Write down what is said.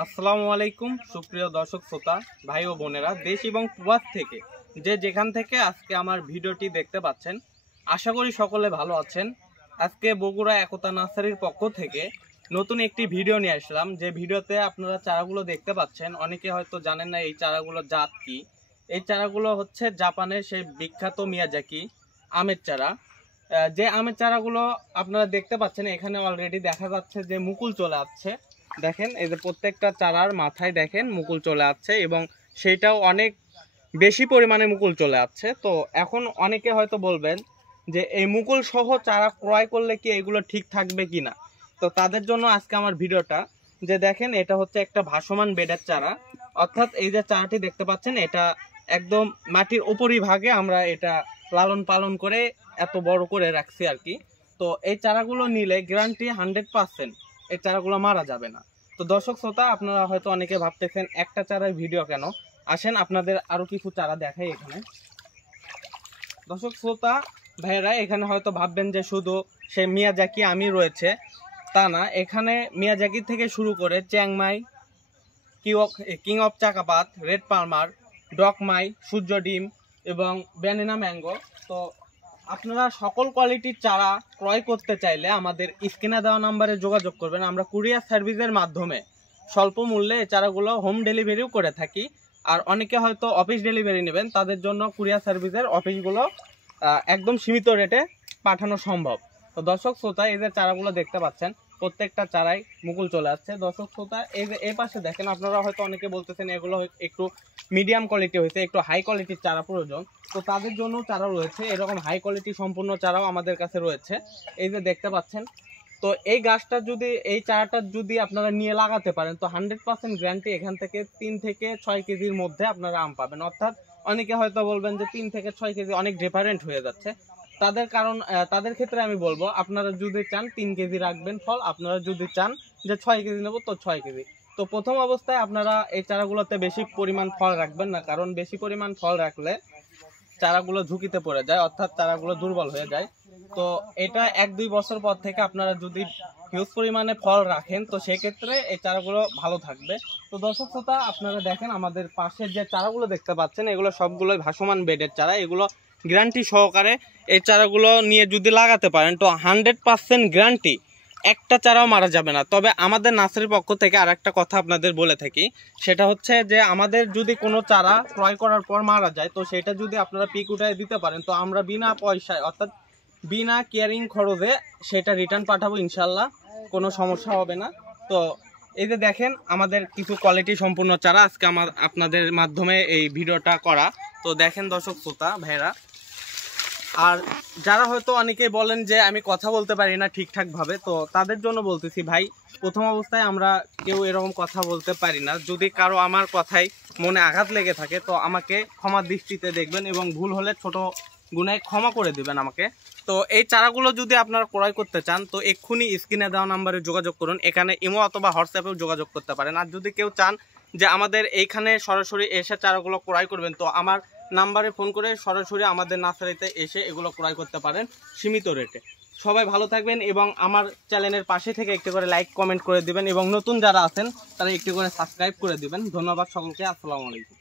আসসালামু আলাইকুম সুপ্রিয় দর্শক শ্রোতা ভাই ও বোনেরা, দেশ এবং প্রবাস থেকে যে যেখান থেকে আজকে আমার ভিডিওটি দেখতে পাচ্ছেন, আশা করি সকলে ভালো আছেন। আজকে বগুড়া একতা নার্সারির পক্ষ থেকে নতুন একটি ভিডিও নিয়ে আসলাম। যে ভিডিওতে আপনারা চারাগুলো দেখতে পাচ্ছেন, অনেকে হয়তো জানেন না এই চারাগুলোর জাত কি। এই চারাগুলো হচ্ছে জাপানের সেই বিখ্যাত মিয়াজাকি আমের চারা। যে আমের চারাগুলো আপনারা দেখতে পাচ্ছেন, এখানে অলরেডি দেখা যাচ্ছে যে মুকুল চলে আসছে। দেখেন এই যে প্রত্যেকটা চারার মাথায় দেখেন মুকুল চলে আসছে, এবং সেইটাও অনেক বেশি পরিমাণে মুকুল চলে আসছে। তো এখন অনেকে হয়তো বলবেন যে এই মুকুল সহ চারা ক্রয় করলে কি এগুলো ঠিক থাকবে কিনা। তো তাদের জন্য আজকে আমার ভিডিওটা। যে দেখেন এটা হচ্ছে একটা ভাসমান বেডের চারা, অর্থাৎ এই যে চারাটি দেখতে পাচ্ছেন এটা একদম মাটির উপরিভাগে আমরা এটা লালন পালন করে এত বড় করে রাখছি আর কি। তো এই চারাগুলো নিলে গ্যারান্টি 100% এই চারাগুলো মারা যাবে না। তো দর্শক শ্রোতা, আপনারা হয়তো অনেকে ভাবতেছেন একটা চারার ভিডিও কেন, আসেন আপনাদের আরো কিছু চারা দেখাই। এখানে দর্শক শ্রোতা ভাইয়েরা, এখানে হয়তো ভাববেন যে শুধু সে মিয়াজাকি আমি রয়েছে, তা না। এখানে মিয়াজাকি থেকে শুরু করে Chiang Mai, king of Chakapat, red Palmer, Dok Mai, সূর্য ডিম এবং ব্যানানা ম্যাঙ্গো। তো আপনারা সকল কোয়ালিটির চারা ক্রয় করতে চাইলে আমাদের স্ক্রিনে দেওয়া নাম্বারে যোগাযোগ করবেন। আমরা কুরিয়ার সার্ভিসের মাধ্যমে স্বল্প মূল্যে এই চারাগুলো হোম ডেলিভারিও করে থাকি। আর অনেকে হয়তো অফিস ডেলিভারি নেবেন, তাদের জন্য কুরিয়ার সার্ভিসের অফিসগুলো একদম সীমিত রেটে পাঠানো সম্ভব। তো দর্শক শ্রোতা, এই যে চারাগুলো দেখতে পাচ্ছেন প্রত্যেকটা চারাই মুকুল চলে আসছে। দর্শক শ্রোতা, এই যে এই পাশে দেখেন, আপনারা হয়তো অনেকে বলতেছেন এগুলো একটু মিডিয়াম কোয়ালিটি হয়েছে, একটু হাই কোয়ালিটির চারা প্রয়োজন। তো তাদের জন্য চারা রয়েছে, এরকম হাই কোয়ালিটি সম্পূর্ণ চারাও আমাদের কাছে রয়েছে। এই যে দেখতে পাচ্ছেন। তো এই গাছটা যদি, এই চারাটা যদি আপনারা নিয়ে লাগাতে পারেন, তো 100% গ্যারান্টি এখান থেকে 3 থেকে 6 কেজির মধ্যে আপনারা আম পাবেন। অর্থাৎ অনেকে হয়তো বলবেন যে 3 থেকে 6 কেজি অনেক ডিফারেন্ট হয়ে যাচ্ছে। তাদের ক্ষেত্রে আমি বলবো, আপনারা যদি চান 3 কেজি রাখবেন ফল, আপনারা যদি চান যে 6 কেজি নেবো তো 6 কেজি। তো প্রথম অবস্থায় আপনারা এই চারাগুলোতে বেশি পরিমাণ ফল রাখবেন না, কারণ বেশি পরিমাণ ফল রাখলে চারাগুলো ঝুঁকিতে পড়ে যায়, অর্থাৎ চারাগুলো দুর্বল হয়ে যায়। তো এটা 1-2 বছর পর থেকে আপনারা যদি হিউজ পরিমাণে ফল রাখেন, তো সেক্ষেত্রে এই চারাগুলো ভালো থাকবে। তো দর্শক শ্রোতা, আপনারা দেখেন আমাদের পাশের যে চারাগুলো দেখতে পাচ্ছেন, এগুলো সবগুলোই ভাসমান বেডের চারা। এগুলো গ্যারান্টি সহকারে এই চারাগুলো নিয়ে যদি লাগাতে পারেন, তো 100% গ্যারান্টি একটা চারাও মারা যাবে না। তবে আমাদের নার্সারির পক্ষ থেকে আর একটা কথা আপনাদের বলে থাকি, সেটা হচ্ছে যে আমাদের যদি কোনো চারা ক্রয় করার পর মারা যায়, তো সেটা যদি আপনারা পিক উঠায় দিতে পারেন, তো আমরা বিনা পয়সায় অর্থাৎ বিনা কেয়ারিং খরচে সেটা রিটার্ন পাঠাবো ইনশাল্লাহ, কোনো সমস্যা হবে না। তো এই যে দেখেন আমাদের কিছু কোয়ালিটি সম্পূর্ণ চারা আজকে আপনাদের মাধ্যমে এই ভিডিওটা করা। তো দেখেন দর্শক শ্রোতা ভাইরা, আর যারা হয়তো অনেকেই বলেন যে আমি কথা বলতে পারি না ঠিকঠাক ভাবে, তো তাদের জন্য বলতেছি ভাই, প্রথম অবস্থায় আমরা কেউ এরকম কথা বলতে পারি না। যদি কারো আমার কথায় মনে আঘাত লেগে থাকে, তো আমাকে ক্ষমা দৃষ্টিতে দেখবেন এবং ভুল হলে ছোট গুনায় ক্ষমা করে দিবেন আমাকে। তো এই চারাগুলো যদি আপনারা ক্রয় করতে চান, তো এক্ষুনি স্ক্রিনে দেওয়া নাম্বারে যোগাযোগ করুন। এখানে ইমো অথবা হোয়াটসঅ্যাপেও যোগাযোগ করতে পারেন। আর যদি কেউ চান যে আমাদের এইখানে সরাসরি এসে চারাগুলো ক্রয় করবেন, তো আমার নাম্বারে ফোন করে সরাসরি আমাদের নার্সারিতে এসে এগুলো ক্রয় করতে পারেন সীমিত রেটে। সবাই ভালো থাকবেন এবং আমার চ্যানেলের পাশে থেকে একটু করে লাইক কমেন্ট করে দিবেন, এবং নতুন যারা আছেন তারা একটু করে সাবস্ক্রাইব করে দিবেন। ধন্যবাদ সকলকে। আসসালামু আলাইকুম।